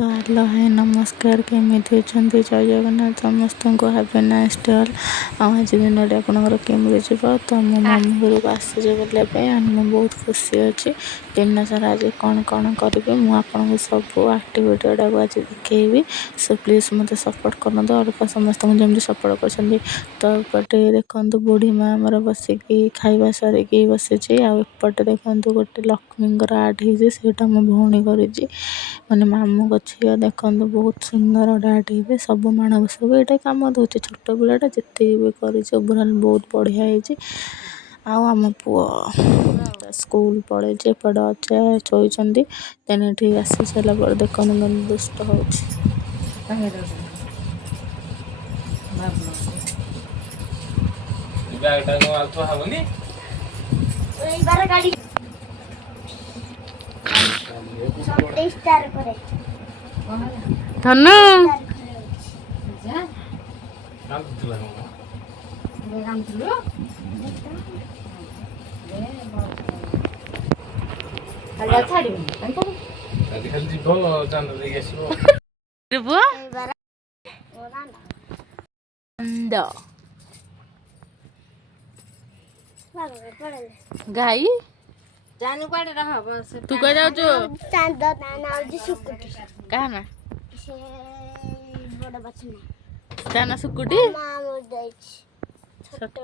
तो हेलो है नमस्कार केमिति अच्छे जय जगन्नाथ समस्त को हैप्पी नाइस डे ऑल आज दिन आपंकर केमी जीव तो मो मामू घर को आसीजे बुलाया मुझे बहुत खुशी अच्छी दिन सारा आज कौन कौन करी मुझे सब आक्टिविटी गुड़ाक आज देखी सो प्लीज मत सपोर्ट कर अल्प समस्त जमी सपोर्ट कर तो एपटे देखो बुढ़ी माँ आमर बसिकी खाଇବା सारिकी बसी आउपटे देखो गोटे लक्ष्मी आर्ट होटा मो भौणी कर मैंने मामू गछिया देखो बहुत सुंदर आर्ट है सब माणस को ये कम दूसरे छोट पिलाटा जिते भी कर बहुत बढ़िया है आम पु स्कूल पड़े एपटे अच्छे शोचती देन ये आसी सारा देखो दुष्ट हो धनु गाई जानु पड़े रहा बस तू कह जाऊ चांद दाना और सुकुटी कहा ना से बड़ बचना जाना सुकुटी मामू दैछ छोट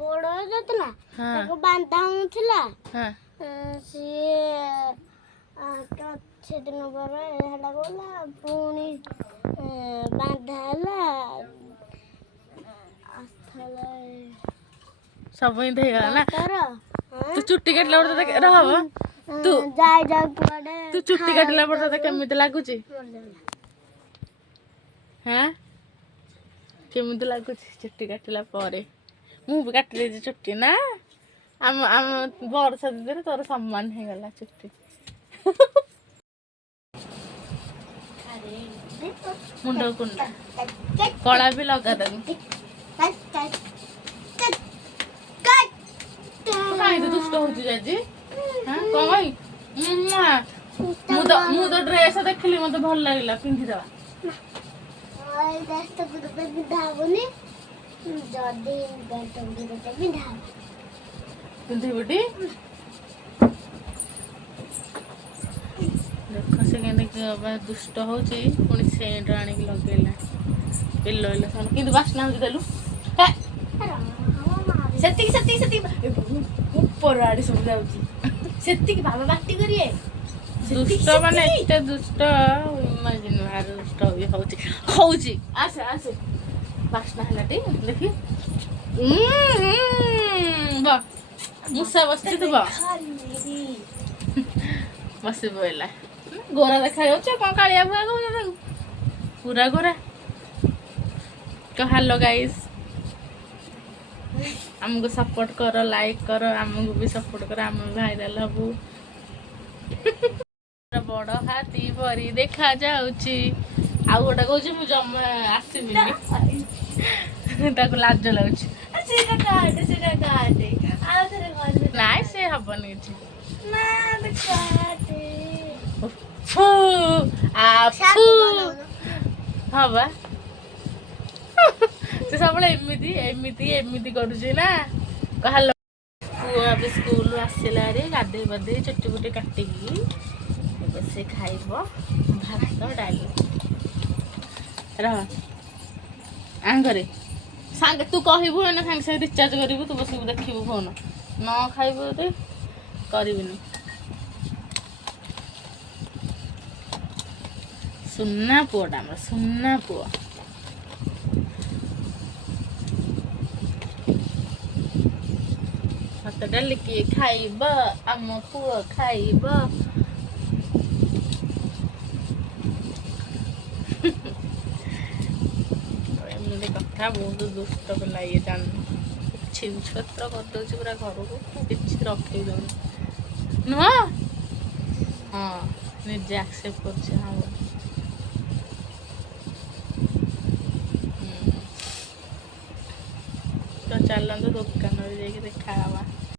बड़ जतला हाँ ताको बांधा होथला हाँ से से दिन पर हेला गोला पुनी बांधा हला आस्थला सब ही देगा ना कर तू चुट्टी काटला पड़ता रह तू जाय जाय पड़े तू चुट्टी काटला पड़ता केमिति लागुची हाँ केमिति लागुची चुट्टी काटला परे मु भी काटी देछि चुट्टी ना आम आम वर्षा दीदी तोर सम्मान हो गला चुट्टी मुंड कुंडा कला भी लगा दे काई तो दुष्ट होती जाजी हां कई मु तो ड्रेस देखली मते भल लागला पिंधि दवा ओय दस्त गुड पे बिधाबुनी जदी बेट गुड पे बिधा पिंधि बटी देखो से केने दुष्ट होची पुनी सेंट आनी लगेला पिल्लो इल्लो सन किंतु बासना होती देलु सती ऊपर आड़ी सब जाउची सेती की बाबा बाटी करिए दुष्ट माने एते दुष्ट इमेजिन भार दुष्ट होची आसे बासना हलाटी देखी बा मुसा बसती तू बा बसी बोला गोरा देखा जाउछ कोन कालिया भया कहू पूरा गोरा हेलो गाइस हमको सपोर्ट करो लाइक करो हमको भी सपोर्ट करो आम भाइराल हबू बड़ हाथी परी देखा जाउची आ गोटा कहूँ मुझे जमा आसबिनी लाज लाଗୁଛି नाइ से हबनी हवा से सब एमती एमती एमती करुचे ना कहल पुआ स्कूल आसला रे गाधे बधे चुट्टी बुटी काटिकी से खाइब भात डाली रह आंगरे सांग तू कहबू ना सांगे सांगे रिचार्ज करू तू बस देखू फोन न खाइबू तो करबिनी सुन्ना पुआटा आम सुन्ना पुआ भात डाली किए खाइब आम पुआ खाइब एमती कथा बहुत दुष्ट पिला ये जान छिछत्र करदे पूरा घर को किसी रखे दौन नुह हाँ निजे एक्सेप्ट कर हाँ तो चलते दुकान देखा